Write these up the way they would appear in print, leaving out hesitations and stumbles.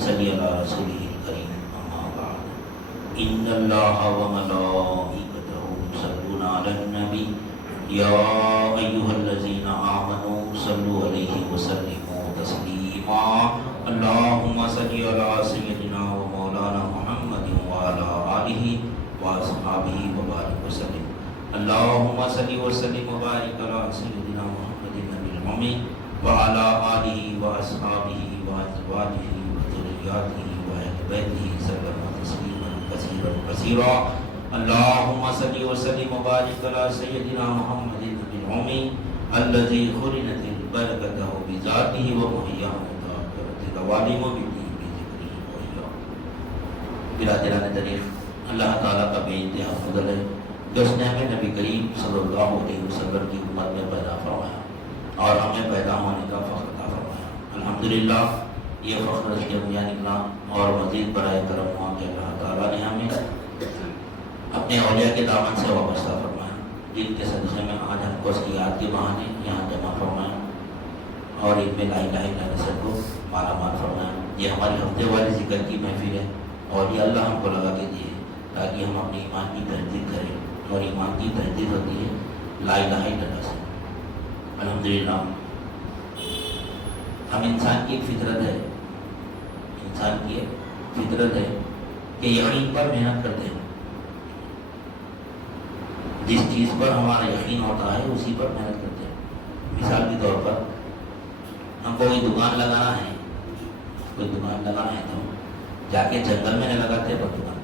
صلی علی رسولہ الکریم اما بعد ان اللہ وملائکتہ یصلون علی النبی یا ایھا الذین آمنوا صلوا علیہ وسلموا تسلیما اللہم صلی علی سیدنا و مولانا محمد وعلی آلہ واصحابہ وبارک وسلم اللہم صلی وسلم وبارک علی سیدنا محمد النبی الامی وعلی آلہ واصحابہ وازواجہ وذریاتہ واہل بیتہ سلم تسلیما کثیرا کثیرا اللہم صلی وسلم وبارک علی سیدنا محمد النبی الامی الذی قرنت البرکتہ بذاتہ ومحیاہ متاثرۃ العوالم بذکرہ وحیاہ۔ برادران طریق، اللہ تعالیٰ کا بے انتہا فضل ہے کہ اس نے ہمیں نبی کریم صلی اللہ علیہ وسلم کی امت میں پیدا فرمایا اور ہمیں پیدا ہونے کا فخر عطا فرمایا۔ الحمدللہ یہ فخر اس کے بیا نکلا اور مزید برائے کرم ہوا کہ اللہ تعالیٰ نے ہمیں اپنے اولیاء کے دامن سے وابستہ فرمایا، جن کے صدقے میں آج ہم کو اس کی یاد کے بہانے یہاں جمع فرمایا اور ان میں لا الہ الا اللہ سب کو مالا مال فرمایا۔ یہ ہماری ہفتے والی ذکر کی محفل ہے اور یہ اللہ ہم کو لگا کے دیے تاکہ ہم اپنے ایمان کی تجدید کریں، اور ایمان کی تجدید ہوتی ہے لا الہ الا اللہ سے۔ الحمدللہ ہم انسان کی ایک فطرت ہے، انسان کی ایک فطرت ہے کہ یقین پر محنت کرتے ہیں۔ جس چیز پر ہمارا یقین ہوتا ہے اسی پر محنت کرتے ہیں۔ مثال کے طور پر ہم کو کوئی دکان لگانا ہے، کوئی دکان لگانا ہے تو جا کے جنگل میں نہیں لگاتے پر دکان،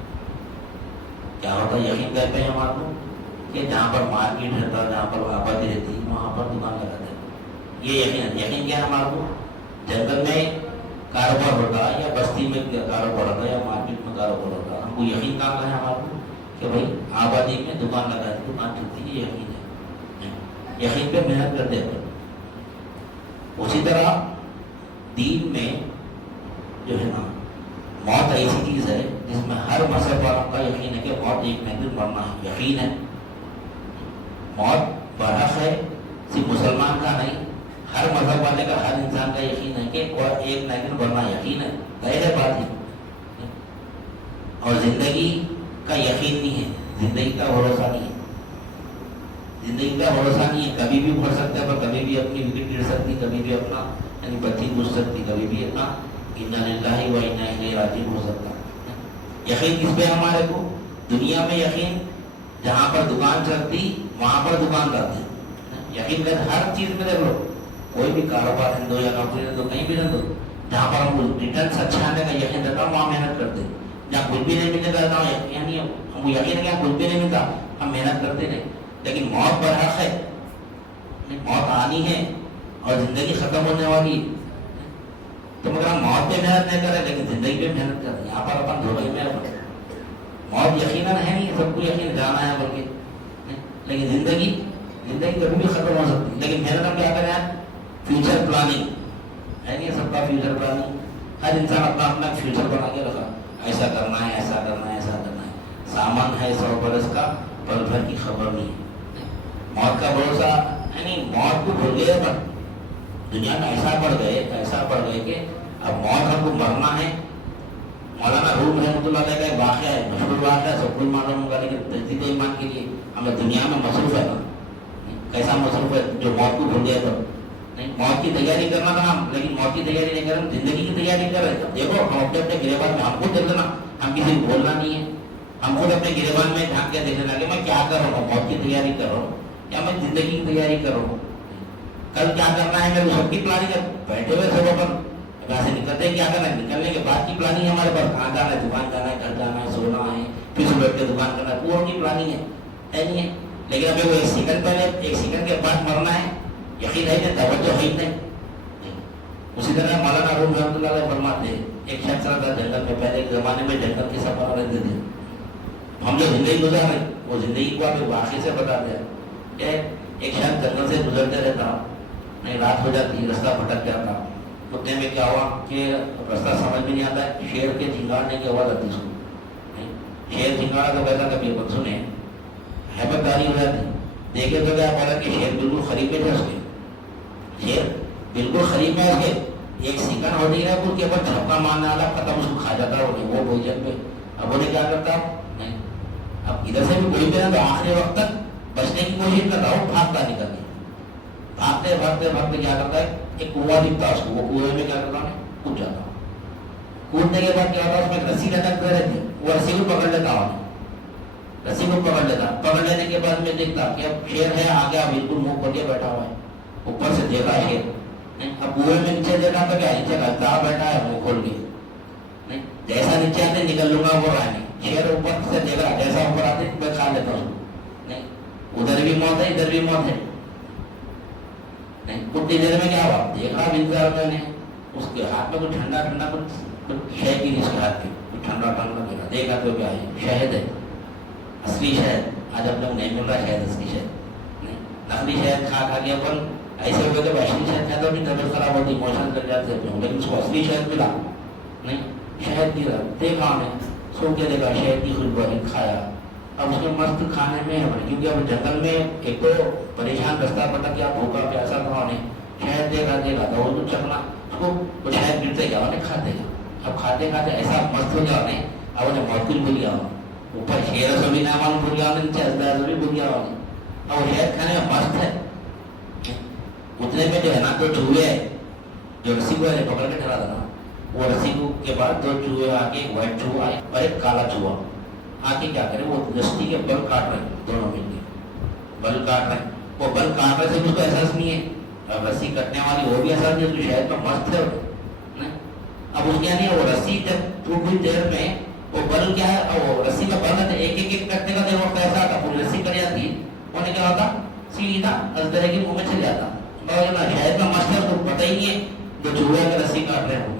کیا ہوتا ہے یقین کرتے ہیں ہمارے کو کہ جہاں پر مارکیٹ رہتا ہے، جہاں پر آبادی رہتی ہے وہاں پر دکان لگاتے ہیں۔ یہ یقین ہے۔ یقین کیا ہے ہمارے کو؟ جنگل میں کاروبار ہوتا ہے یا بستی میں کاروبار ہوتا ہے یا مارکیٹ میں کاروبار ہوتا ہے، ہم کو یقین کہاں کا ہے ہمارے کو کہ بھائی آبادی میں دکان لگاتے، دکان چلتی ہے، یہ یقین ہے۔ یقین پہ محنت کرتے ہیں۔ اسی طرح دین میں جو ہے نا موت ایسی چیز ہے جس میں ہر مذہب والوں کا یقین ہے کہ موت ایک نہ ایک دن مرنا ہے، یقین ہے۔ موت برحق ہے، صرف مسلمان کا نہیں، ہر مذہب والے کا، ہر انسان کا یقین ہے کہ ایک نہ ایک دن مرنا یقین ہے، ظاہر بات ہے۔ اور زندگی کا یقین نہیں ہے، زندگی کا بھروسہ نہیں ہے، زندگی کا بھروسہ نہیں ہے۔ کبھی بھی اٹھ سکتا ہے پر کبھی بھی اپنی وکٹ گر سکتی، کبھی بھی اپنا یعنی بتی بجھ سکتی، کبھی بھی اپنا انا للہ و انا الیہ راجعون ہو سکتا۔ یقین کس پہ ہمارے کو؟ دنیا میں یقین جہاں پر دکان چلتی وہاں پر دکان کرتے ہیں، یقین کر ہر چیز میں دیکھ لو، کوئی بھی کاروبار ہے دو یا نوکری ہے تو کہیں بھی نہ دو، جہاں پر ہم کو ریٹرنس اچھا آنے کا یقین رہتا وہاں محنت کرتے ہیں۔ جہاں کچھ بھی نہیں ملنے کا رہتا یعنی ہم کو یقین ہے کہ کچھ بھی نہیں ملتا ہم محنت کرتے نہیں۔ لیکن موت برحق ہے، موت آنی ہے اور زندگی ختم ہونے والی ہے، تو مگر ہم موت پہ محنت نہیں کر رہے لیکن زندگی پہ محنت کر رہے ہیں۔ یہاں پر اپن دھوکے میں موت یقیناً ہے نہیں، سب کو یقین جانا ہے بلکہ، لیکن زندگی کبھی بھی ختم ہو سکتی ہے۔ لیکن محنت ہم کیا کر رہے ہیں؟ فیوچر پلاننگ ہے نہیں، سب کا فیوچر پلاننگ، ہر انسان اپنا اپنا فیوچر بنا کے رکھا، ایسا کرنا ہے، ایسا کرنا ہے، ایسا کرنا ہے۔ سامان ہے 100 برس کا، پل بھر کی خبر نہیں ہے۔ موت کا بھروسہ یعنی موت کو بھول گئے، پر دنیا میں ایسا پڑ گئے کہ اب موت ہم کو مرنا ہے۔ مولانا روم رحمۃ اللہ علیہ کا ایک واقعہ ہے، مشہور واقعہ ہے، سب کو معلوم ہوگا، لیکن تجدید ایمان کے لیے ہمیں دنیا میں مصروف ہے نا، کیسا مصروف ہے جو موت کو بھول گئے پر نہیں۔ موت کی تیاری کرنا تھا ہم، لیکن موت کی تیاری نہیں کر رہے، زندگی کی تیاری کر رہے تھے۔ دیکھو ہم اپنے اپنے گریبان میں، ہم خود دیکھ لینا، ہم کسی کو بولنا نہیں ہے، ہم خود اپنے گریبان میں جھانک کے دیکھ لینا کہ میں کیا کر رہا ہوں، موت کی تیاری کر رہا ہوں یا میں زندگی کی تیاری کر رہا ہوں، کل کیا کرنا ہے، میرے سب کی پلاننگ ہے۔ بیٹھے ہوئے سب اپن ویسے نکلتے کیا کرنا ہے، نکلنے کے بعد کی پلاننگ ہمارے پاس، کہاں جانا ہے، دکان جانا ہے، گھر جانا ہے، سونا ہے، پھر صبح کے دکان کرنا ہے، پورا کی پلاننگ ہے نہیں ہے۔ لیکن ہمیں وہ ایک سیکنڈ پہلے، ایک سیکنڈ کے بعد مرنا ہے، یقین ہے نہیں، توجہ ہے نہیں۔ اسی طرح مولانا روم رحمۃ اللہ علیہ فرماتے ہیں، ایک شخص رہتا جنگل میں، پہلے کے زمانے میں جنگل کے سفر رہتے تھے، ہم جو زندگی گزار رہے وہ زندگی کو آپ واقعی سے بتاتے ہیں کہ ایک شخص جنگل سے گزرتے رہتا، نہیں رات ہو جاتی، رستہ بھٹک جاتا، اتنے میں کیا ہوا کہ رستہ سمجھ میں نہیں آتا ہے، شیر کے جھنگاڑنے کی آواز آتی اس کو، شیر جھنگاڑا تو کہتا کبھی بت سنے، حیبت داری ہو جاتی، دیکھے تو کیا بولا کہ شیر بالکل قریب میں تھے اس کے، شیر بالکل قریب میں اس کے، ایک سیکنڈ ہو نہیں رہا پور کے اوپر چھپا مارنے والا ختم اس کو کھا جاتا ہے وہ بھوجن پہ. اب انہیں کیا کرتا نہیں, اب ادھر سے بھی کوئی بھی تو آخری وقت تک بچنے کی کوشش کر رہا ہوں, بھاگتا نکل گیا. بھاگتے بھاگتے بھاگتے کیا کرتا ہے, ایک کنواں دکھتا ہے اس کو, وہ کنویں میں کیا کرتا ہے کود جاتا. کودنے کے بعد کیا ہوتا ہے اس میں ایک رسی لٹکتے رہتی ہے, وہ رسی کو پکڑ لیتا ہوں, رسی کو پکڑ لیتا. پکڑ لینے کے بعد میں دیکھتا کہ اب شیر ہے آ گیا, بالکل منہ کھول کے بیٹھا ہوا ہے. اوپر سے دیکھا شیر, اب کنویں میں نیچے دیکھا تو کیا نیچے لگتا بیٹھا ہے منہ کھول کے. جیسا نیچے آتے نکل لوں گا وہ رہا نہیں. شیر اوپر سے دیکھ رہا, جیسا اوپر آتے میں کھا لیتا ہوں. نہیں, ادھر بھی موت ہے ادھر بھی موت ہے. نہیں, کتنی دیر میں کیا ہوا دیکھا انتظار میں نے, اس کے ہاتھ میں کچھ ٹھنڈا ٹھنڈا کچھ شہد کی اس کے ہاتھ پہ کچھ ٹھنڈا ٹھنڈا دیکھا. دیکھا تو کیا ہے, شہد ہے, اصلی شہد. آج اب لوگ نہیں مل رہا شہد, اصلی شہد نہیں, نقلی شہد کھا کھا کے اپن ایسے ہو گئے تو اصلی شہد کھاتا بھی طبیعت خراب ہوتی, موشن کر جاتے ہیں, لیکن اس کو اصلی شہد ملا نہیں, شہد گرا. دیکھا ہمیں سو کے دیکھا شہد کی خوشبو آئی, کھایا. اب اس کے مست کھانے میں کیونکہ اب جنگل میں ایک تو پریشان رستہ پڑتا کہ آپ بھوکا پیاسا تھا انہیں, شہد دیکھا تھا وہ تو چکنا اس کو شہد گرتے گیا انہیں کھاتے گیا. اب کھاتے کھاتے ایسا مست ہو گیا انہیں, اب انہیں موت کچھ بھول گیا, اوپر شیر سے بھی نامان بھول گیا, نیچے ازدار سے بھی بھول گیا انہیں. اب وہ شہد کھانے میں مست ہے. اتنے میں جو ہے نا تو چوہے جو رسی کو پکڑ کے ٹھہرا تھا, وہ رسی کے بعد دو چوہے آ کے, ایک وائٹ چوہا اور ایک کالا چوہا آ کے کیا کرے, وہ رسی کے بل کاٹ رہے ہیں, دونوں مل کے بل کاٹ رہے ہیں. وہ بل کاٹ رہے سے اس کو احساس نہیں ہے, اب رسی کٹنے والی وہ بھی احساس نہیں, اس کی شہد میں مست ہے. اب اس کے نہیں, وہ رسی جب تھوڑی دیر میں وہ بل کیا ہے, وہ رسی میں بل ہے, ایک ایک کٹنے کا دیکھ وقت ایسا آتا, پوری رسی کٹ جاتی ہے, انہیں کیا ہوتا سیدھا ازدرے کے منہ میں چل جاتا. شہد میں مست ہے, اس کو پتہ ہی نہیں ہے جو چوہے کے رسی کاٹ رہے ہیں.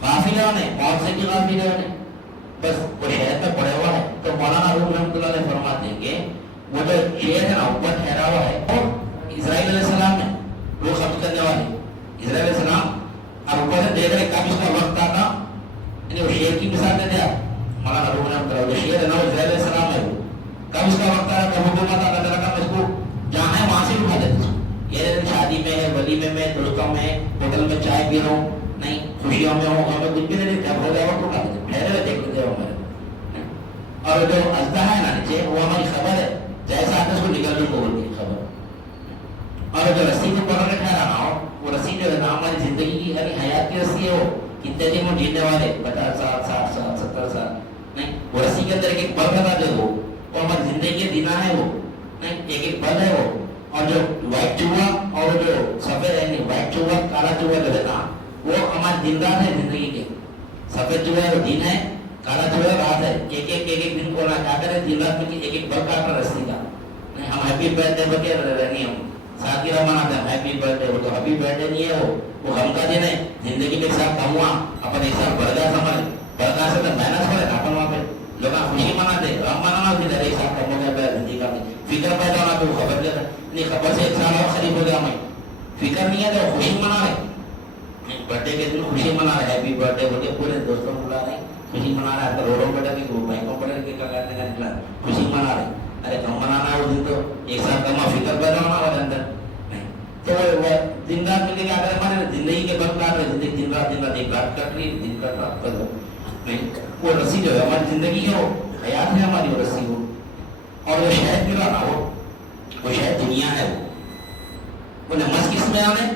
قافلہ نے کون سے کی قافلہ نے, بس وہ شہد میں پڑے ہوا ہے. تو مولانا روم رحمۃ اللہ علیہ فرماتے ہیں کہ وہ جو شیر ہے نا اوپر ٹھہرا ہوا ہے, وہ اسرائیل علیہ السلام ہے, وہ قبض کرنے والے اسرائیل علیہ السلام. اب اوپر سے دیکھ رہے کب اس کا وقت آتا, یعنی وہ شیر کی مثال دیتے آپ مولانا روم رحمۃ اللہ, جو شیر ہے نا وہ اسرائیل علیہ السلام ہے, وہ کب اس کا وقت آیا, کب حکومت آتا اللہ کا, اس کو جہاں ہے وہاں سے اٹھا دیتے. یہ شادی میں ہے, ولیمے میں, دوستوں میں, ہوٹل میں چائے پی رہا ہوں, نہیں خوشیوں میں ہوں, ہمیں کچھ بھی نہیں دیکھتے, ہو گیا وقت اٹھا دیتے, ٹھہرے ہوئے دیکھ لیتے ہمارے. اور جو اجدہ ہے نا نیچے, وہ ہماری خبر ہے, جیسا آتا اس کو نکل بھی بول گئی خبر. اور جو رسی کو پکڑ کے ٹھہرا ہو, وہ رسی جو ہے نا ہماری زندگی کی یعنی حیات کی رسی ہے. وہ کتنے دن وہ جیتنے والے 50 سال 60 سال 70 سال نہیں, وہ رسی کے اندر ایک پل بتا دے, وہ ہماری زندگی کے دینا ہے, وہ نہیں ایک ایک پل ہے وہ. اور جو وائٹ چوہا اور جو سفید ہے, وائٹ چوہا کالا چوہا جو ہے نا وہ ہمارے دن رات ہے زندگی کے. سفید چوہا وہ دن ہے, کالا چوہا رات ہے. ایک ایک دن کو کیا کرے, دن رات میں ایک ایک بل کاٹ رہا رسی کا. ہم ہیپی برتھ ڈے بولتے رہنی, ہم سالگرہ مناتے ہیں ہیپی برتھ ڈے, وہ تو ہیپی برتھ ڈے نہیں ہے, وہ غم کا دن ہے. زندگی میں ایک سال کم ہوا, اپن ایک سال بڑھ گیا, سمجھ بڑھنا سے تو محنت کرے اپن وہاں پہ لوگ خوشی مناتے, غم منانا بھی ایک سال کم ہو گیا زندگی کا, فکر پیدا ہونا تو خبر دیتا نہیں, خبر سے ایک سال اور قریب ہو گیا, ہمیں فکر نہیں ہے تو خوشی منا رہے. برتھ ڈے کے دن خوشی منا رہے, ہیپی برتھ ڈے بولتے پورے دوستوں کو بلا رہے, خوشی منا رہے. آج روڈوں پہ ڈر وہ بائکوں پہ ڈر کے کرنے کا نکلا, خوشی منا رہے. ارے کم منانا ہے اس دن تو ایک سال کم فکر پیدا ہونا ہمارے اندر نہیں. تو دن رات مل کے کیا کرے, ہمارے زندگی کے بل کاٹ رہے, زندگی دن رات ایک رات کٹ رہی, دن کٹ رہا نہیں. وہ رسی جو ہے ہماری زندگی ہے, وہ حیات ہے ہماری, وہ رسی ہو. اور وہ شہد ملا نا, وہ شاید دنیا ہے, وہ نماز کس میں آنے,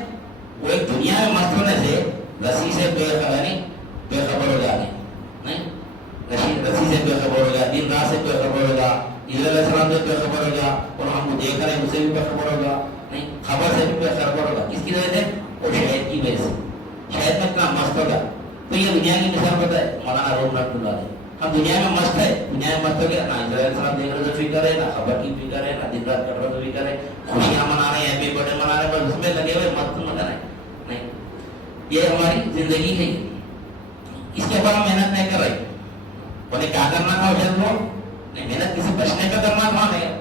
وہ ایک دنیا میں مست ہونے سے رسی سے بے خبر ہو جانے نہیں, رسی سے بے خبر ہو گیا, دن رات سے بے خبر ہو گیا, علیہ السلام سے بے خبر ہو گیا, اور ہم کو دیکھ رہے ہیں اسے بھی بے خبر ہو گیا نہیں, خبر سے بھی بے خبر ہوگا. کس کی وجہ سے, وہ شہد کی وجہ سے. شہد میں اتنا مست ہوگا. تو یہ دنیا کی مثال پتہ ہے مولانا روم رحمۃ اللہ علیہ, ہم دنیا میں مست ہے, دنیا میں مست ہو گیا, نہ اسرائیل السلام دیکھ رہے تو فکر ہے, نہ خبر کی فکر ہے, نہ دن رات کر رہے تو فکر ہے, خوشیاں منا رہے ہیں, ہیپی برتھ ڈے منا رہے ہیں, بس اس میں لگے ہوئے مست منا رہے نہیں. یہ ہماری زندگی ہے, اس کے اوپر ہم محنت نہیں کر رہے. انہیں کیا کرنا تھا اسے نہیں, محنت کسی بچنے کا کرنا تھا نہیں,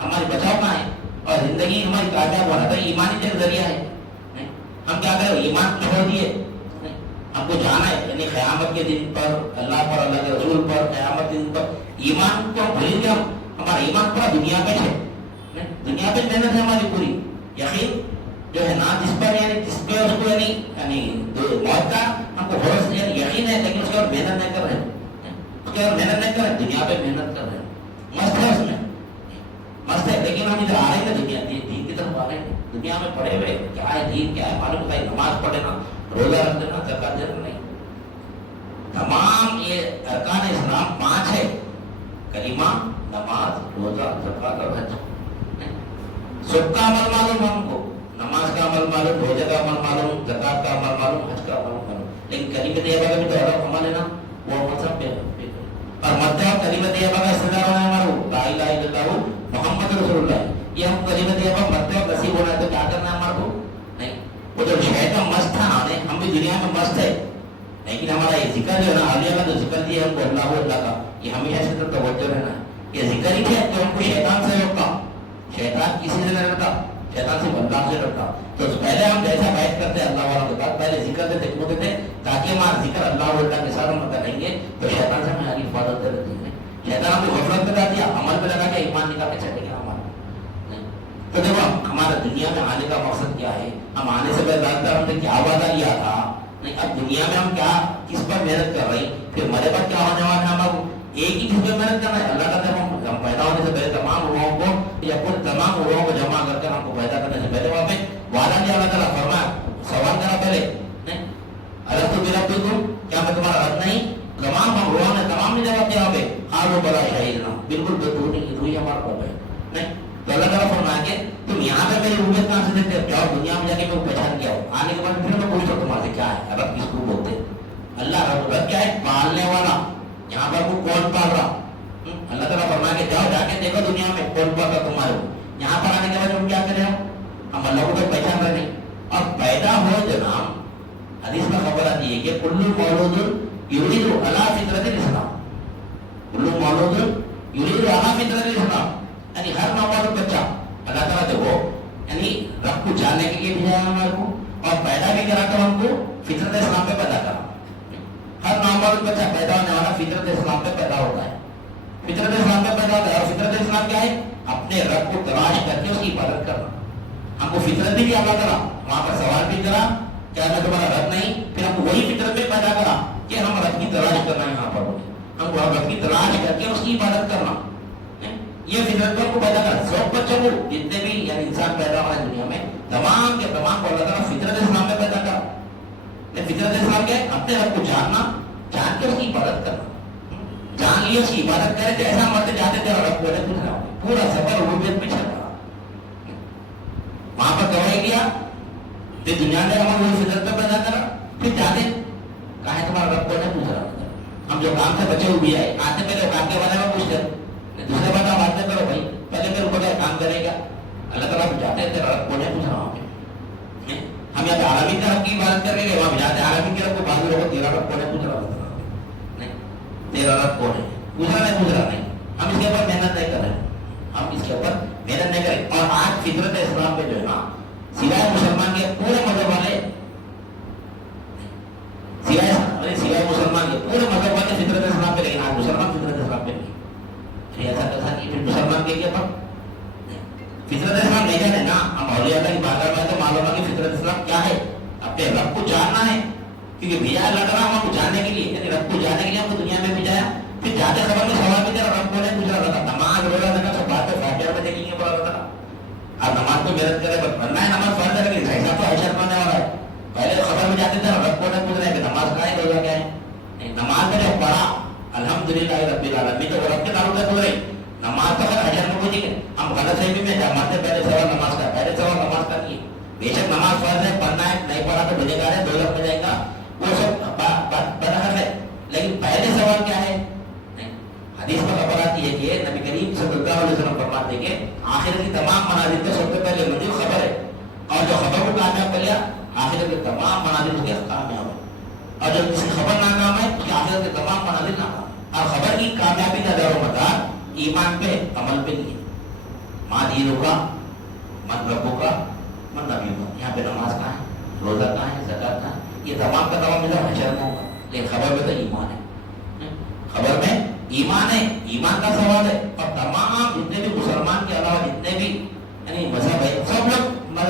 ہماری بچاؤ کہاں ہے, اور زندگی ہماری کامیاب ہونا تو ایمانی ایک ذریعہ ہے. ہم کیا کریں, ایمان چھوڑ دیے, ہم کو جانا ہے یعنی قیامت کے دن پر اللہ پر, اللہ کے رسول پر, قیامت کے دن پر ایمان کو ہم بھولیں گے. ہمارا ایمان پورا دنیا پہ ہے, دنیا پہ محنت ہے ہماری پوری, یقین جو ہے نا جس پر یعنی جس پہ اس کو یعنی موت کا ہم کو بہت یعنی یقین ہے، لیکن اس کے بعد محنت نہیں کر رہے، اس کے بعد محنت نہیں کر رہے، دنیا پہ محنت کر رہے ہیں، مست ہے اس میں مست ہے، لیکن ہم ادھر آ رہے ہیں دنیا دین کی طرف آ رہے ہیں، دنیا میں پڑھے ہوئے کیا ہے دین کیا ہے معلوم ہے، نماز پڑھے نا، روزہ رکھ دینا، زکات دینا نہیں، تمام یہ ارکان اسلام 5 ہے، کلمہ، نماز، روزہ، زکات اور حج، سب کا عمل معلوم ہم کو، نماز کا عمل معلوم، روزہ کا عمل معلوم، زکات کا عمل معلوم، حج کا عمل معلوم، لیکن کلمہ طیبہ کا بھی تو الگ عمل ہے نا، وہ عمل سب پہ اور مطلب کلمہ طیبہ کا استدار ہونا ہے ہمارا لا الہ الا اللہ محمد رسول اللہ، یہ ہم کلمہ طیبہ مطلب نصیب ہونا ہے تو کیا کرنا ہے ہمارے کو نہیں، وہ جو شیطان مست تھا نا، ہم بھی دنیا میں مست ہے، لیکن ہمارا یہ ذکر جو ہے نا، اولیاء کا جو ذکر دیا ہے ہم کو اللہ کا، یہ ہمیشہ سے تو توجہ رہنا ہے، یہ ذکر ہی ہے جو ہم کو شیطان سے روکتا، شیطان کسی سے نہیں رکھتا، شیطان سے اللہ سے رکھتا، تو پہلے ہم جیسا بیٹھ کرتے اللہ والوں کے بعد پہلے ذکر دیتے ہوتے تھے تاکہ ہمارا ذکر اللہ کے ساتھ ہم کریں گے تو شیطان سے ہمیں آگے حفاظت دے دیتے ہیں، شیطان ہم کو غفلت میں ڈال دیا، عمل پہ لگا کے ایمان نکال کے چلے گیا ہمارا، تو دیکھو ہمارا دنیا میں آنے کا مقصد کیا ہے، ہم آنے سے پہلے ہم نے کیا وعدہ لیا تھا، نہیں اب دنیا میں ہم کیا کس پر محنت کر رہے ہیں، پھر مرے پر کیا ہونے والا ہے، ہمارا ایک ہی چیز پہ محنت کرنا ہے، اللہ کا ہم پیدا ہونے سے پہلے تمام روحوں کو یا پورے تمام روحوں کو جمع کر کر ہم کو پیدا کرنے سے پہلے وہاں پہ وعدہ دیا اللہ تعالیٰ فرمایا، سوال کرا پہلے اللہ تو میرا کیا میں تمہارا رب نہیں، تمام ہم روحوں نے تمام نے جواب دیا پہ ہاں وہ بڑا شہید نہ بالکل بدو نہیں، روح ہمارا رب ہے نہیں، تو اللہ تعالیٰ فرمایا کہ تم یہاں پہ میری روحیت کہاں سے دیکھتے ہو، جاؤ دنیا میں جا کے میں پہچان کیا ہو، آنے کے بعد پھر میں پوچھتا ہوں تمہارے سے کیا ہے رب کس کو بولتے، اللہ رب کیا ہے پالنے والا، یہاں پر وہ کون پال رہا، اللہ تعالیٰ فرمایا کہ جاؤ جا کے دیکھو دنیا میں کون پال رہا تمہارے، یہاں پر آنے کے بعد تم کیا کرے ہو، ہم اللہ کو پہچان رہے نہیں، اور پیدا ہو جناب حدیث میں خبر آتی ہے کہ کل مولود یولد علی فطرت الاسلام، کل مولود یولد علی فطرت الاسلام، یعنی ہر نوزائیدہ بچہ اللہ تعالیٰ جو وہ یعنی رب کو جاننے کے لیے بھیجا ہے ہمارے کو، اور پیدا بھی کرا کر ہم کو فطرت اسلام پہ پیدا کرا، ہر نوزائیدہ بچہ پیدا ہونے والا فطرت اسلام پہ پیدا ہوتا ہے، فطرت اسلام پہ پیدا ہوتا ہے، اور فطرت اسلام کیا ہے اپنے رب کو تلاش کر کے اس کی عبادت کرنا، ہم کو فطرت بھی اللہ کرا، وہاں پر سوال بھی کرا کیا میں تمہارا رب نہیں، پھر ہم کو وہی فطرت میں پیدا کرا کہ ہم رب کی تلاش کرنا ہے، یہاں پر ہم کو رب کی تلاش کر کے اس کی عبادت کرنا، یہ فطرت کو پیدا کرا، سب بچوں کو جتنے بھی یعنی انسان پیدا ہوا ہے دنیا میں تمام کے تمام کو اللہ تعالیٰ فطرت اسلام میں پیدا کرا، فطرت اسلام کیا ہے اپنے رب کو جاننا، جان کے اس کی عبادت کرنا، جان لیے اس کی عبادت کرے تو ایسا مرتے جاتے تھے رب کو پوچھ رہا پورا سفر ربوبیت میں چل رہا، وہاں پر گواہی دیا پھر دنیا میں ہم وہی فطرت میں پیدا کرا، پھر جاتے کہا ہے تمہارا رب کو نہیں پوچھ رہا، ہم جو کام سے بچے ہوئے آئے آتے پہلے کام کے بارے میں پوچھتے، دوسرے بات آپ بات کرو بھائی پہلے میرے کو کام کرے گا، اللہ تعالیٰ جاتے تیرا رب کو نہیں پوچھ رہا ہوں، ہم یہاں پہ عالمی کے رب کی عبادت کر رہے وہاں بھی جاتے عالمی کے رب کو بعض لوگوں تیرا رب کو نہیں پوچھ رہا نہیں، تیرا رب کو نہیں پوچھ رہا نہیں، ہم اس کے اوپر محنت نہیں کر رہے، ہم اس کے اوپر محنت نہیں کریں، اور آج فطرت اسلام پہ جو ہے نا سوائے مسلمان کے پورے مذہب والے سوائے مسلمان کے پورے مذہب والے فطرت اسلام پہ، لیکن آج مسلمان فطرت اسلام پہ نہیں، ایسا کیسا نہیں، پھر مسلمان کے اوپر فطرت اسلام نہیں جانے نا، ہم اولیاء اللہ کی بارگاہ میں تو معلوم ہے کہ فطرت اسلام کیا ہے، اپنے رب کو جاننا ہے، کیونکہ بھیجا اللہ تعالیٰ ہم کو جاننے کے لیے، یعنی رب کو جاننے کے لیے ہم کو دنیا میں بھیجایا، پھر جاتے خبر میں سوال بھی تیرا رب کو نہیں پوچھ رہا تھا، نماز روزہ زکات سب باتیں فاتحہ میں دیکھیں گے پڑا تھا، آپ نماز کو محنت کرے پڑھنا ہے، نماز فرض ہے لیکن ایسا تو حشر کرنے والا ہے، پہلے خبر میں جاتے تھے رب کو نہیں پوچھ رہے کہ نماز کا ہے روزہ کیا ہے، نماز میں جب پڑھا الحمدللہ رب العالمین تو رب کے تعلق سے پوچھ رہے، نماز تو خیر حشر میں پوچھیں گے، ہم غلط صحیح میں جماعت پہلے سوال نماز کا، پہلے سوال نماز کا نہیں ہے، بے شک نماز فرض ہے پڑھنا ہے، نہیں پڑھا تو گنہگار ہے، دوزخ میں جائے گا، وہ سب برحق ہے، لیکن پہلے سوال کیا ہے، حدیث میں خبر آتی ہے کہ نبی کریم صلی اللہ علیہ وسلم فرماتے ہیں کہ آخرت کی تمام منازل تو سب سے پہلے منزل خبر ہے، اور جو خبر کو کامیاب کر لیا آخرت کے تمام منازل اس کے کامیاب ہے، اور جو کسی خبر ناکام ہے اس کی آخرت کے تمام منازل ناکام، اور خبر کی کامیابی کا دار و مدار ایمان پہ عمل پہ نہیں ہے، ماں دینوں کا من ربوں کا من نبیوں کا، یہاں پہ نماز کہاں ہے، روزہ کہاں ہے، زکات کہاں ہے، یہ تمام کا تمام ملا حشر میں ہوگا، لیکن خبر میں تو ایمان ہے، خبر میں ایمان ہے، ایمان کا سوال ہے، اور تمام جتنے بھی مسلمان کے علاوہ جتنے بھی یعنی مذہب ہے سب لوگ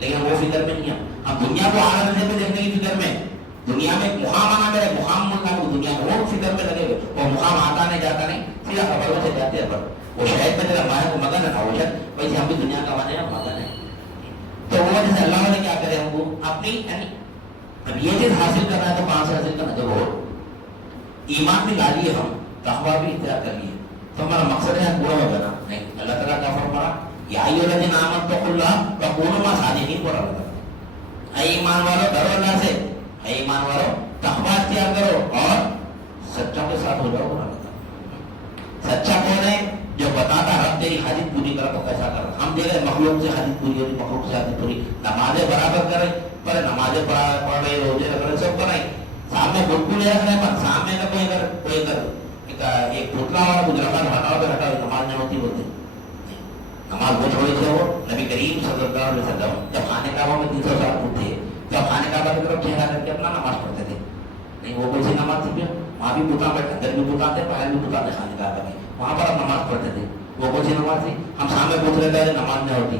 لیکن وہ فکر میں نہیں ہم دنیا کو اعلیٰ درجے پہ دیکھنے کی فکر میں. دنیا میں مقام آنا میرا مقام ملنا ہے دنیا میں وہ فکر میں لگے ہوئے. وہ مقام آتا نہیں جاتا نہیں سیدھا خبر میں سے جاتے ہیں. پر وہ شاید میں تیرا ماں کو مگن ہے نا وہ شاید ویسے ہم بھی دنیا کا مانے مگن ہے. تو وہ جیسے اللہ والے کیا کرے ہم کو اپنی یعنی اب یہ چیز حاصل کرنا ہے تو کہاں سے حاصل کرنا. جب وہ ایمان بھی لا لیے ہم تقویٰ بھی اختیار کر لیے تو ہمارا مقصد ہے پورا ہو جانا. نہیں اللہ تعالیٰ کا فرمایا یا الذین آمنوا اتقوا اللہ وکونوا مع الصادقین پر اللہ تعالیٰ. اے ایمان والو ڈرو اللہ سے. اے ایمان والو تقویٰ اختیار کرو اور سچوں کے ساتھ ہو جاؤ. سچا کون ہے؟ جو بتاتا رب تیری حاجت پوری کرا تو کیسا کر. ہم دے رہے مخلوق سے حاجت پوری ہوئی مخلوق سے حاجت پوری. نمازیں برابر کرے پر نمازیں پڑھ رہے روزے رکھ رہے سب کریں سامنے بالکل رکھ رہے پر سامنے کا کوئی اگر ایک پتلا والا کچھ رکھا ہٹاؤ تو ہٹاؤ نماز نہیں ہوتی بولتے. نماز وہ چھوڑی تھے وہ نبی کریم صلی اللہ علیہ وسلم جب خانے کعبہ میں 300 سال تھے جب خانے کعبہ کی طرف چہرہ کر کے اپنا نماز پڑھتے تھے. نہیں وہ کوئی سی نماز تھی کیا وہاں بھی بتا بیٹھے اندر بھی بتا تھے باہر بھی بتا تھے خانے کعبہ میں وہاں پر آپ نماز پڑھتے تھے. وہ کون سی نماز تھی؟ ہم سامنے پوچھ رہے تھے نماز نہیں ہوتی.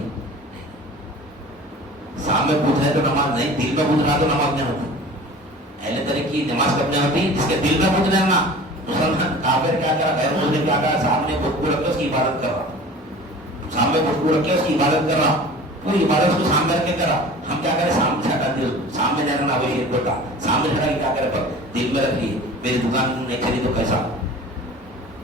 سامنے پوچھ رہے تو نماز نہیں دل میں پوچھ رہا تو نماز نہیں ہوتی. اہل طرح کی نماز کب نہیں ہوتی جس کے دل میں پوچھ رہے نا. مسلمان کافر کیا کرا غیر مسلم کیا کرا سامنے خود کو رکھ کے اس کی عبادت کر رہا سامنے خود کو رکھ کے اس کی عبادت کر رہا پوری عبادت کو سامنے رکھ کے کرا. ہم کیا کریں سامنے سے ہٹا دل سامنے جانا نہ وہی بتا سامنے ہٹا کے کیا کرے پر دل میں رکھ لیے میری دکان نہیں چلی تو کیسا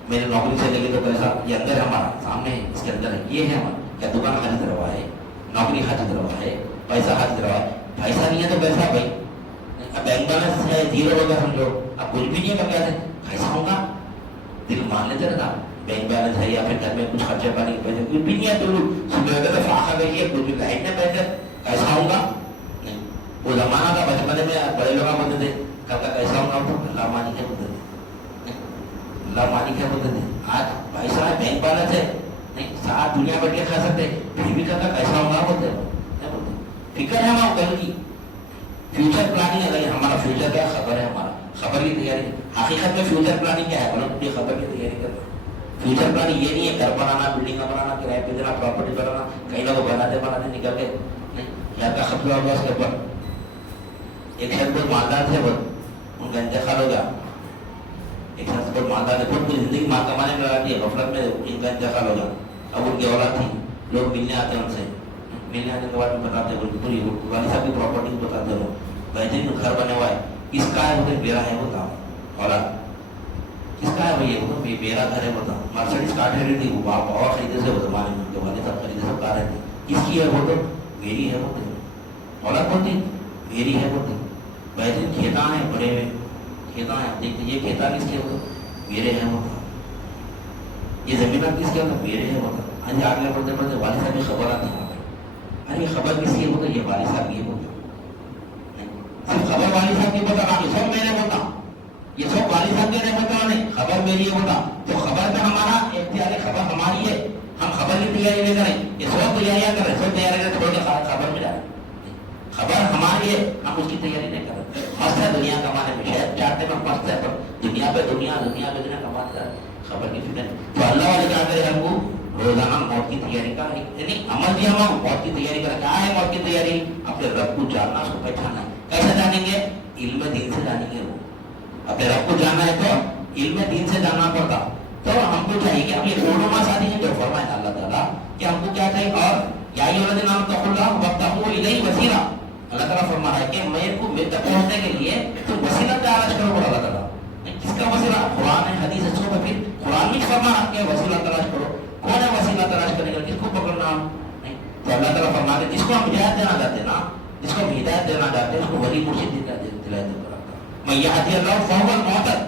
میری نوکری سے لگی تو کیسا. یہ اندر ہے ہمارا سامنے اس کے اندر ہے یہ ہے ہمارا کیا دکان حاجت روا ہے نوکری حاجت روا ہے پیسہ حاجت روا ہے. پیسہ نہیں ہے تو پیسہ بھائی بینک بیلنس ہے زیرو ہوگا سمجھو اب کچھ بھی نہیں ہے کیا ہے کیسا ہوگا. دل مان لیتے نا بینک بیلنس ہے یا پھر گھر میں کچھ خرچے پانی کے پیسے کچھ بھی نہیں ہے تو صبح کے تو فاقہ گئی ہے کچھ بھی لائٹ نہیں پیسے کیسا ہوگا. نہیں وہ زمانہ تھا بچپنے میں بڑے لوگ بولتے تھے کل کا کیسا ہوگا تو اللہ مانی کیا بولتے تھے اللہ مانی کیا بولتے تھے. آج بھائی صاحب بینک بیلنس ہے نہیں ساتھ دنیا بیٹھ کے کھا سکتے پھر بھی کل کا کیسا ہوگا بولتے کیا بولتے فکر ہے ہمارا کل کی فیوچر پلاننگ ہے. لیکن ہمارا فیوچر کیا خبر ہے ہمارا خبر کی تیاری. حقیقت میں فیوچر پلاننگ کیا ہے بولو یہ خبر کی تیاری کرنا. فیوچر پلاننگ یہ نہیں ہے گھر بنانا بلڈنگ بنانا کرایہ پہ دینا پراپرٹی بنانا کئی لوگ بناتے نکل کے نہیں یار کا خطرہ ہوگا اس کے اوپر. ایک شخص بہت مالدار تھے بہت ان کا انتقال ہو گیا. ایک شخص بہت مالدار تھے بہت پوری زندگی مال کمانے میں لگا دی غفلت میں ان کا انتقال ہو گیا. اب ان کی اولاد تھی لوگ ملنے آتے ہیں ان سے ملنے آنے کے بعد بتاتے ہیں پوری والد صاحب کی پراپرٹی بتاتے ہو بہترین گھر بنے ہوا ہے کس کا ہے بولے میرا ہے بتا اولاد کس کا ہے بھائی وہ میرا گھر ہے بتا مرسڈیز کار خریدی تھی وہ باپ اور خریدے سے وہ زمانے میں ان کے والد صاحب خریدے سب کار تھی کس کی ہے وہ تو میری ہے بولتے اولاد بولتی میری ہے بولتے بہترین کھیتان ہے بڑے ہوئے کھیتان ہے دیکھتے یہ کھیتان کس کے ہوتا میرے ہیں ہوتا یہ زمینات کس کے ہوتا میرے ہیں ہوتا. ہاں آگے بڑھتے بڑھتے والد صاحب کی خبر آتی ہے ارے یہ خبر کس کی ہوتا یہ والد صاحب کی ہوتا صرف خبر والد صاحب کی ہوتا باقی سب میرے ہوتا یہ سب والد صاحب کے نہیں ہوتا نہیں خبر میری ہوتا. تو خبر میں ہمارا اختیار خبر ہماری ہے ہم خبر کی تیاری نہیں کریں یہ سب تیاریاں کریں سب تیاری کریں چھوڑ کے خبر میں جائیں خبر ہماری ہے ہم اس کی تیاری نہیں کریں. مست ہے دنیا کمانے میں شاید چاہتے میں مست ہے پر دنیا پہ دنیا کماتے ہیں خبر کی فکر. تو اللہ والے کیا کرے ہم کو روزانہ موت کی تیاری کا یعنی عمل بھی ہم موت کی تیاری کریں. کیا ہے موت کی تیاری اپنے رب کو جاننا اس کو پہچاننا ہے. کیسے جانیں گے علم دین سے جانیں گے. وہ اپنے رب کو جاننا ہے تو علم دین سے جاننا پڑتا. تو ہم کو چاہیے کہ ہم یہ علماء ساتھی ہیں جو فرمائے اللہ تعالیٰ کہ ہم کو کیا چاہیے اور یا الذین آمنوا اتقوا اللہ وابتغوا الیہ وسیلہ. اللہ تعالیٰ فرما رہا ہے کہ میرے کو میرے تک پہنچنے کے لیے تم وسیلہ تلاش کرو. بولا اللہ تعالیٰ کس کا وسیلہ قرآن ہے حدیث ہے سو میں پھر قرآن میں فرما رہا کہ وسیلہ تلاش کرو. کون ہے وسیلہ تلاش کرنے کا کس کو پکڑنا نہیں. تو اللہ تعالیٰ فرما رہے جس کو ہم ہدایت دینا چاہتے ہیں نا جس کو ہم ہدایت دینا چاہتے ہیں اس کو ولی مرشد دلائے میں یہدی اللہ فہو المہتد.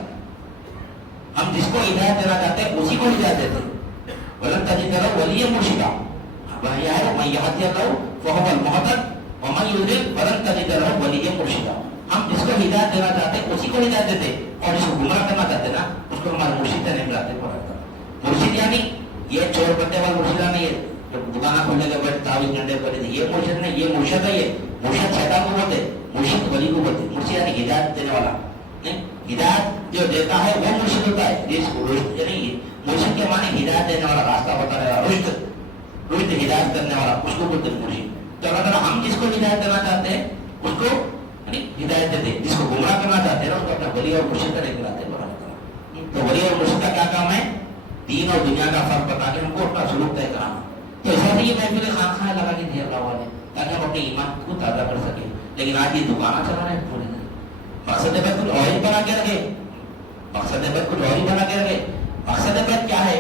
ہم جس کو ہدایت دینا چاہتے ہیں اسی کو ہدایت دیتے ہیں. ولن تجد لہ ولیا مرشدا. اب یہ ہے میں یہدی اللہ فہو المہتد ومن یضلل فلن تجد لہ ولیا مرشدا. ہم جس کو ہدایت دینا چاہتے ہیں اسی کو ہدایت دیتے اور جس کو گمراہ کرنا چاہتے ہیں نا اس کو ہمارے مرشد نہیں ملاتے. مرشد یعنی یہ چور بٹے والا مرشدہ نہیں ہے جو دکانہ کھولنے کے بعد تعویذ گھنٹے پڑے تھے یہ مرشد نہیں یہ مرشد ہے. یہ مرشد شیطان کو بولتے مرشد ولی کو بولتے. مرشد یعنی ہدایت دینے والا نہیں. ہدایت جو دیتا ہے وہ مرشد ہوتا ہے. رشد یعنی مرشد کے معنی ہدایت دینے والا راستہ بتانے والا رشد ہدایت کرنے والا اس کو بولتے مرشد. تو اللہ تعالیٰ ہم جس کو ہدایت دینا چاہتے ہیں اس کو یعنی ہدایت دیتے ہیں، جس کو گمراہ کرنا چاہتے ہیں نا اس کو اپنا ولی اور مرشد کا ٹھکراتے ہیں۔ تو ولی اور مرشد کا کیا کام ہے؟ دین اور دنیا کا فرق بتا کے ہم کو اپنا سلوک طے کرانا۔ تو ایسا نہیں یہ محفل خانخواہ لگا کے دیا اللہ والے تاکہ ہم اپنے ایمان کو تازہ کر سکیں، لیکن آج یہ دکانیں چلا رہے ہیں پورے دن، مقصد بیت کچھ اور ہی بنا کے رکھے، مقصد بیت کچھ اور ہی بنا کے رکھے۔ مقصد بیت کیا ہے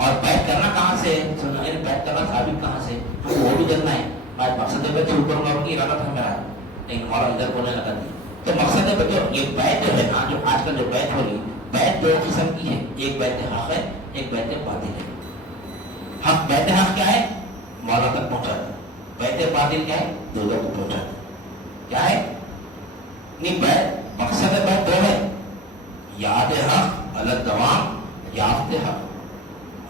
اور بیت کرنا کہاں سے ہے؟ بیت کرنا ثابت کہاں سے؟ ہم کو وہ بھی کرنا ہے۔ آج مقصد بیت سے اوپر ماروں کی ارادہ تھا میرا، لیکن ہمارا ادھر بولنے لگا نہیں۔ تو مقصد بیت یہ بیت جو ہے نا، جو آج کل جو بیت ہو رہی، بیت دو قسم کی ہے، ایک بیت حق ہے، ایک بیت باطل ہے۔ حق بیت حق کیا ہے؟ مولا تک پہنچاتا، بیت باطل کیا ہے؟ دوزخ کو پہنچاتا۔ کیا ہے؟ نہیں بیت مقصد بیت دو ہے، یاد حق الگ دوام، یافت حق،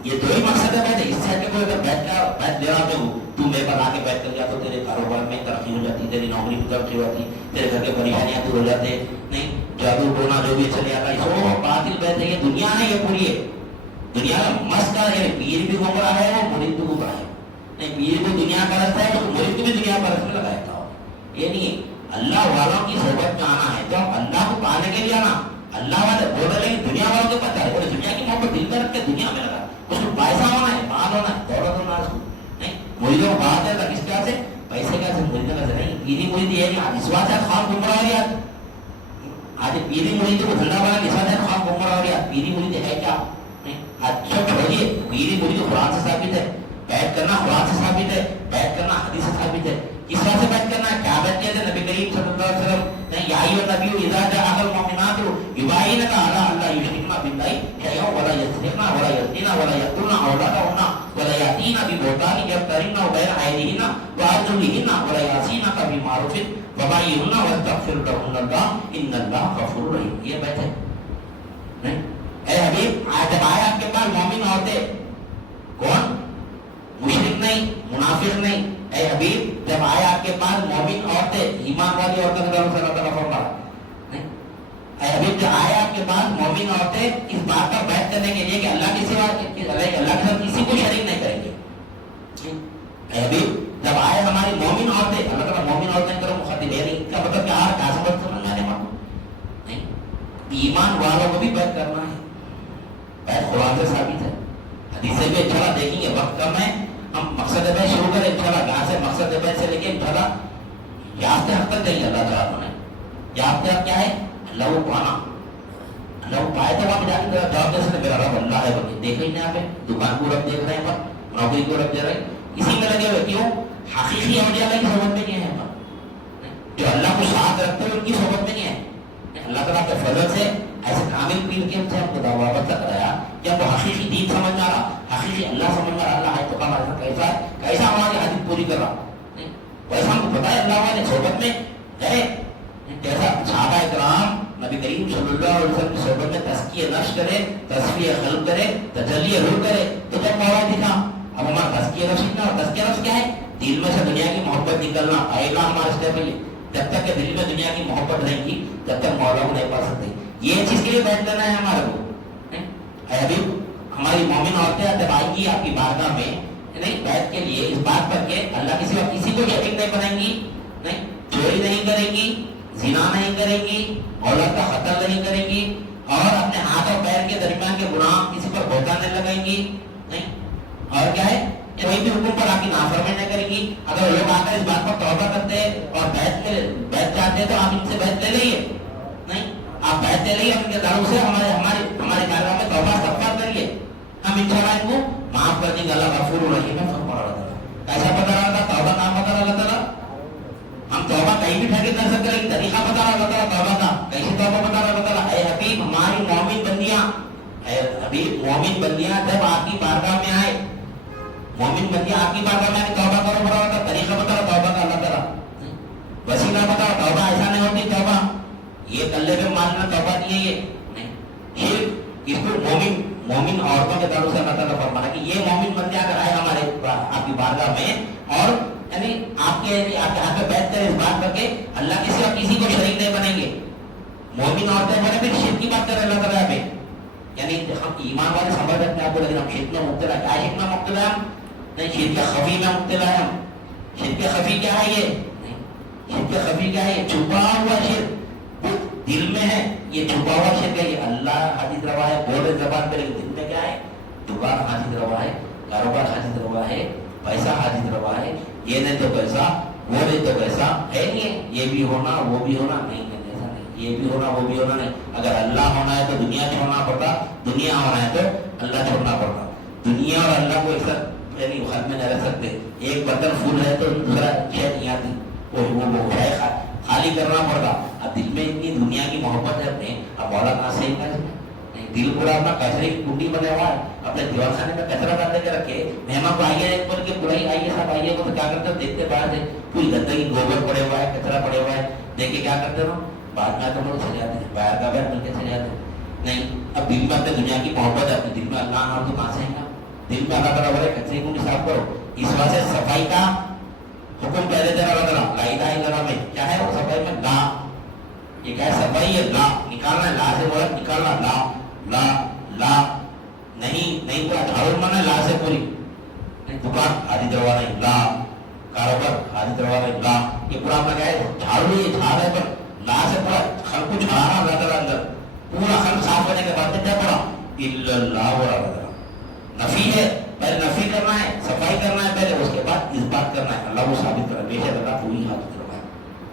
یہ دو ہی مقصد ہے بیت۔ اس سے کہ کوئی اگر بیت لے رہا تو میرے پر آ کے بیت کر گیا تو تیرے کاروبار میں ترقی ہو جاتی، تیری نوکری میں ترقی ہو جاتی، تیرے گھر کے پریشانیاں دور ہو جاتے، نہیں جادو ٹونا جو بھی چلے آتا ہے سو باطل بیت ہے۔ یہ دنیا نہیں، یہ پوری ہے دنیا کا مسئلہ ہے۔ پیر بھی گمراہ ہے اور مرید بھی گمراہ ہے، نہیں پیر کو دنیا کا رستہ ہے تو مرید کو بھی دنیا کا رستہ لگاتا ہو۔ یہ نہیں، اللہ والوں کی صحبت میں آنا ہے تو اللہ کو پانے کے لیے آنا۔ اللہ والے بول رہے ہیں دنیا والوں کے پتہ ہے، دنیا کی محبت دل میں رکھ کے دنیا میں لگا، اس کو پیسہ ہونا ہے، مال ہونا ہے، دولت ہونا ہے، اس کو نہیں مریدوں کو بات ہے کس طرح سے پیسے کا سے مریدوں کا سے نہیں۔ پیری مرید یہ ہے اس بات سے خواب گمراہ ہو گیا، آج پیری مرید کو دھندا بنا اس بات سے خواب گمراہ ہو گیا۔ پیری مرید ہے کیا؟ اچھا چھوڑیے، پیری مرید قرآن سے ثابت ہے، بیعت کرنا قرآن سے ثابت ہے، بیعت کرنا حدیث سے ثابت ہے۔ کس طرح سے بیعت کرنا ہے؟ کیا بیعت کہتے ہیں؟ نبی کریم صلی اللہ علیہ وسلم نے یا ایھا النبی اذا جاءک المؤمنات یباینک علی ان لا یشرکن باللہ شیئا ولا یسرقن ولا یزنین ولا یقتلن اولادهن ولا یاتین ببہتان یفترین بین ایدیہن وارجلہن ولا یعصینک بمعروف فبایعهن واستغفر لهن اللہ ان اللہ غفور رحیم۔ یہ بیعت ہے۔ اے حبیب جب آئے آپ کے پاس مومن عورتیں، کون؟ مشرک نہیں، منافق نہیں، اے حبیب جب آئے آپ کے پاس مومن عورتیں، ایمان والی عورتوں کے بارے میں اللہ تعالیٰ فرما رہا ہے، اے حبیب جب آئے آپ کے پاس مومن عورتیں اس بات پر بیعت کرنے کے لیے کہ اللہ کے سوا اللہ کے ساتھ کسی کو شریک نہیں کریں گے۔ اے حبیب جب آئے ہماری مومن عورتیں، اللہ تعالیٰ مومن عورتیں کرو مخاطب ہے نہیں، کا مطلب کیا سمجھ سمجھانے والا نہیں، ایمان والوں کو بھی بیعت کرنا ہے۔ بیعت قرآن سے ثابت ہے، حدیث سے بھی انشاءاللہ دیکھیں گے، وقت کم ہے، ہم مقصد بیعت شروع کریں انشاءاللہ، یہاں سے مقصد بیعت سے لے کے انشاءاللہ یافت حق تک دیں گے اللہ تعالیٰ نے۔ یافت حق کیا ہے؟ اللہ کو پانا، اللہ کو پائے تو وہاں جا کے جواب دے سکتے میرا رب اللہ ہے بلکہ دیکھ ہی نہیں آپ دکان کو رب دیکھ رہے ہیں پر نوکری کو رب دے رہے ہیں، اسی میں لگے ہوئے کیوں؟ حقیقی اولیاء اللہ کی صحبت میں نہیں ہے پر، جو اللہ کو ساتھ رکھتے ہیں ان کی صحبت میں نہیں ہے۔ اللہ تعالیٰ کے فضل سے ایسے کامل پیر کے ہم سے ہم کو وابستہ کرایا کہ ہم کو حقیقی دین سمجھ میں آ رہا، حقیقی اللہ سمجھ میں آ رہا، اللہ ہے تو ہمارا کیسا ہماری حدیث پوری کر رہا، ویسا ہم کو پتا ہے اللہ والے صحبت میں ہے۔ جیسا صحابہ اکرام نبی کریم صلی اللہ علیہ وسلم کی صحبت میں تزکیہ نفس کرے، تصفیہ قلب کرے، تجلی روح کرے تو جب مولا دکھا۔ اب ہمارا تزکیہ نفس اتنا، اور تزکیہ نفس کیا ہے؟ دل میں سے دنیا کی محبت نکلنا آئے گا ہمارے اسٹیپ میں۔ جب تک کہ دل میں دنیا کی محبت رہے گی جب تک مولا کو نہیں پا سکتے۔ یہ چیز کے لیے بیٹھ کرنا ہے ہمارے کو۔ اے حبیب ہماری مومن عورتیں جب آئیں گی آپ کی بارگاہ میں نہیں بیٹھ کے لیے اس بات پر کہ اللہ کے سوا کسی کو شریک نہیں بنائیں گی، نہیں چوری نہیں کریں گی، زنا نہیں کریں گی، اولاد کا قتل نہیں کریں گی، اور اپنے ہاتھ اور پیر کے درمیان کے گناہ کسی پر بہتان نہیں لگائیں گی، نہیں اور کیا ہے کوئی بھی حکم پر آپ کی نافرمانی نہیں کریں گی۔ اگر لوگ آ کر اس بات پر توبہ کرتے اور بیعت چاہتے تو آپ ان سے بیعت لے لئیے، نہیں آپ بیعت لے لئیے ان کے داروں سے، ہمارے کارنامے میں توبہ استغفار کریے، ہم انشاءاللہ ان کو معاف کر دیں گے۔ اللہ غفور الرحیم ہے فرما رہا تھا۔ ایسا بتا رہا تھا توبہ نام بتا رہا اللہ تعالیٰ، ہم توبہ کہیں بھی ٹھہر کر سکتے ہیں، طریقہ بتا رہا اللہ تعالیٰ توبہ کا، کیسے توبہ بتا رہا اللہ تعالیٰ۔ اے حبیب ہماری مومن بندیاں، اے حبیب مومن بندیاں جب آپ کی بارگاہ میں آئے، مومن بندیاں آپ کی بارگاہ میں آئے توبہ کرو بتا رہا تھا، طریقہ بتا رہا توبہ کا اللہ تعالیٰ، وسیلہ بتا رہا توبہ ایسا نہیں ہوتی توبہ، یہ کلے پہ ماننا توبہ نہیں ہے یہ اس کو مومن عورتوں کے داروں سے اللہ تعالیٰ فرمانا کہ یہ مومن بندے اگر آئے ہمارے آپ کی بارگاہ میں اور یعنی آپ کے ہاتھ پہ بیٹھ کر اس بات کر کے اللہ کے سوا کسی کو شریک نہیں بنیں گے، مومن عورتیں بنے پھر شرک کی بات کر رہے اللہ تعالیٰ پہ، یعنی ہم ایمان والے سمجھ رکھتے ہیں آپ کو، لیکن ہم شرک میں مبتلا، کیا شرک میں مبتلا ہم نہیں، شرک خفی میں مبتلا ہے ہم، شرک خفی کیا ہے یہ؟ نہیں، شرک خفی کیا ہے؟ یہ چھپا ہوا شرک، وہ دل میں ہے، یہ چھپا ہوا شرک ہے. یہ اللہ حاجت روا ہے بولے زبان پہ، لیکن دل میں کیا ہے؟ دکان حاجت روا ہے، کاروبار حاجت روا ہے، پیسہ حاجت روا ہے، یہ نہیں تو پیسہ، وہ نہیں تو پیسہ ہے. نہیں ہے یہ بھی ہونا وہ بھی ہونا نہیں ہے، ایسا نہیں، یہ بھی ہونا وہ بھی ہونا نہیں. اگر اللہ ہونا ہے تو دنیا چھوڑنا پڑتا، دنیا ہونا ہے تو اللہ چھوڑنا پڑتا. دنیا اور اللہ کو ایک ساتھ یعنی خط میں نہیں رہ سکتے. ایک برتن فل ہے تو دوسرا شے نہیں آتی، وہ شے خالی کرنا پڑتا. اب دل میں اتنی دنیا کی محبت ہے اپنے، اب مولا کہاں سے دل پورا اپنا کچرے کی کنڈی بنے ہوا ہے، اپنے دیوار خانے میں کچرا ڈال کے رکھے. مہمان کو آئیے بول کے بلائی آئیے صاحب آئیے کو تو کیا کرتے ہو؟ دیکھتے باہر سے کوئی گندگی گوبر پڑے ہوا ہے، کچرا پڑے ہوا ہے، دیکھ کے کیا کرتے ہو؟ بعد میں تو لوگ چلے جاتے ہیں، باہر کا باہر مل کے چلے جاتے ہیں. نہیں، اب دل میں اپنے دنیا کی محبت ہے، اپنے دل میں اللہ نام تو کہاں سے ہے؟ دل میں اللہ تعالیٰ بولے کچرے کو صاف کرو. اس وجہ سے صفائی کا حکم پہلے دینا لگ رہا لا الہ الا اللہ میں کیا ہے؟ وہ صفائی میں لا، یہ کیا ہے؟ صفائی ہے، لا نکالنا ہے، لا سے بولا نکالنا، لا لا لا نہیں پورا جھاڑو مانا لا سے پوری دکان آدھی دروا نہیں، لا کاروبار آدھی دروا نہیں، لا یہ پورا اپنا کیا ہے؟ جھاڑو، یہ جھاڑ ہے پر لا سے پورا خلق کو جھاڑنا اللہ تعالیٰ اندر پورا خلق صاف کرنے کے بعد کیا پڑا؟ الا اللہ و اللہ. نفی ہے، پہلے نفی کرنا ہے، صفائی کرنا ہے پہلے، اس کے بعد اس بات کرنا ہے اللہ کو ثابت کرنا ہے. بے شک اللہ پوری حاجت روا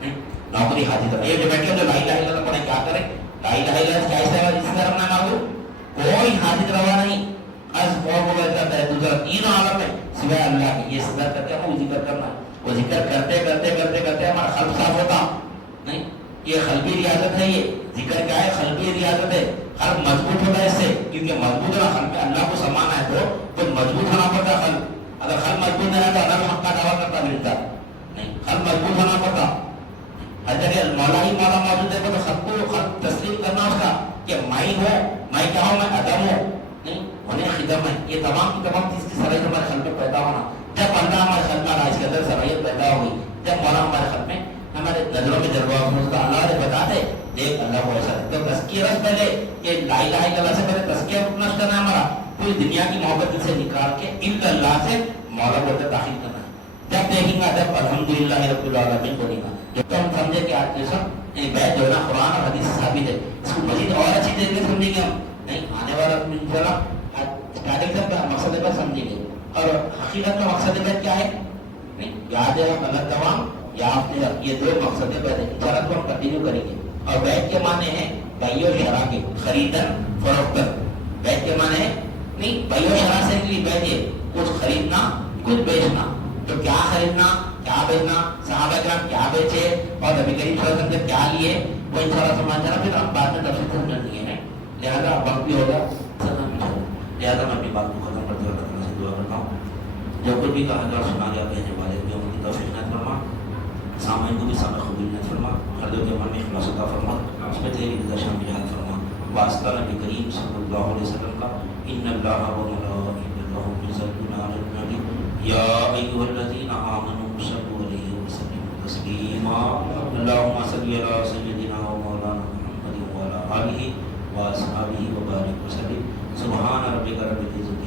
ہے، نوکری حاجت روا. یہ جو بیٹھے جو لا الہ الا اللہ پڑھیں کیا کریں؟ لا الہ الا اللہ کیا اس طرح نہ معلوم کوئی حاجت روا نہیں. از قوم کرتا ہے دوسرا تین عالم میں سوائے اللہ کے. یہ صدر کرتے ہیں وہ ذکر کرنا ہے، وہ ذکر کرتے کرتے کرتے کرتے ہمارا قلب صاف ہوتا نہیں. یہ قلبی ریاضت ہے، یہ ذکر کیا ہے؟ قلبی ریاضت ہے. قلب مضبوط ہوتا ہے اس سے، کیونکہ مضبوط ہونا قلب میں اللہ کو سمانا ہے تو مضبوط ہونا پڑتا ہے قلب. اگر قلب مضبوط نہیں رہتا اللہ حق کا دعویٰ کرتا ملتا نہیں، قلب مضبوط ہونا پڑتا. ہر جگہ مولا ہی مولا موجود ہے تو خود کو خود تسلیم کرنا اس کا کہ میں ہوں، میں کیا ہوں؟ میں عدم ہوں نہیں، انہیں خدم ہے. یہ تمام کی تمام چیز کی صلاحیت ہمارے قلب میں پیدا ہونا. جب اللہ ہمارے قلب میں آج کے اندر صلاحیت پیدا ہوگی، جب مولا ہمارے قلب میں ہمارے نظروں میں جلوہ افروز اللہ نے بتا دے دیکھ اللہ کو ایسا تو تزکیہ رس پہلے کہ لا الہ الا اللہ سے پہلے تزکیہ نش کرنا ہے ہمارا. پوری دنیا کی محبت سے نکال کے الا اللہ سے مولا کو داخل کرنا ہے. جب دیکھیں گا جب الحمدللہ رب العالمین بولیں گا، جب تو ہم سمجھے کہ آج جیسا یعنی بیت جو ہے نا قرآن اور حدیث ثابت ہے، اس کو مزید اور اچھی طریقے سے سمجھیں گے ہم. نہیں آنے والا انشاءاللہ اسٹارٹنگ سے مقصد پر سمجھیں گے. اور حقیقت میں مقصد پر کیا ہے؟ نہیں یاد ہے غلط دوام یا آپ نے یہ دو مقصد پہلے انشاءاللہ کو ہم کنٹینیو کریں گے. اور بیت کے معنی ہے بھائی و شرا کے، خریدن فروختن. بیت کے معنی ہے نہیں بھائی و شرا سے لیے بیت ہے کچھ خریدنا کچھ بیچنا. تو کیا خریدنا کیا بیچنا، صحابہ کرام کیا بیچے اور نبی کریم صلی اللہ علیہ وسلم سے کیا لیے، وہ انشاءاللہ سمجھ جانا. پھر ہم بعد میں تفصیل سمجھ لیے ہیں، لہٰذا وقت بھی ہوگا لہٰذا میں اپنی بات کو ختم کرتے ہوئے اللہ سے دعا کرتا ہوں. جو کچھ بھی کہا گیا سنا گیا کہنے والے بھی ان کی توفیق نہ فرما، سامعین کو بھی سامع قبول نہ فرما، ہر دل کے من میں اخلاص عطا فرما، اس میں تیری رضا شامل حال فرما. واسطہ نبی کریم صلی اللہ علیہ وسلم کا ان اللہ و ملائکتہ یصلون علی النبی یا ایھا الذین آمنوا صلوا علیہ وسلموا تسلیما. اللهم صل علی سیدنا و مولانا محمد و علی آلہ و اصحابہ و بارک وسلم. سبحان ربک رب العزة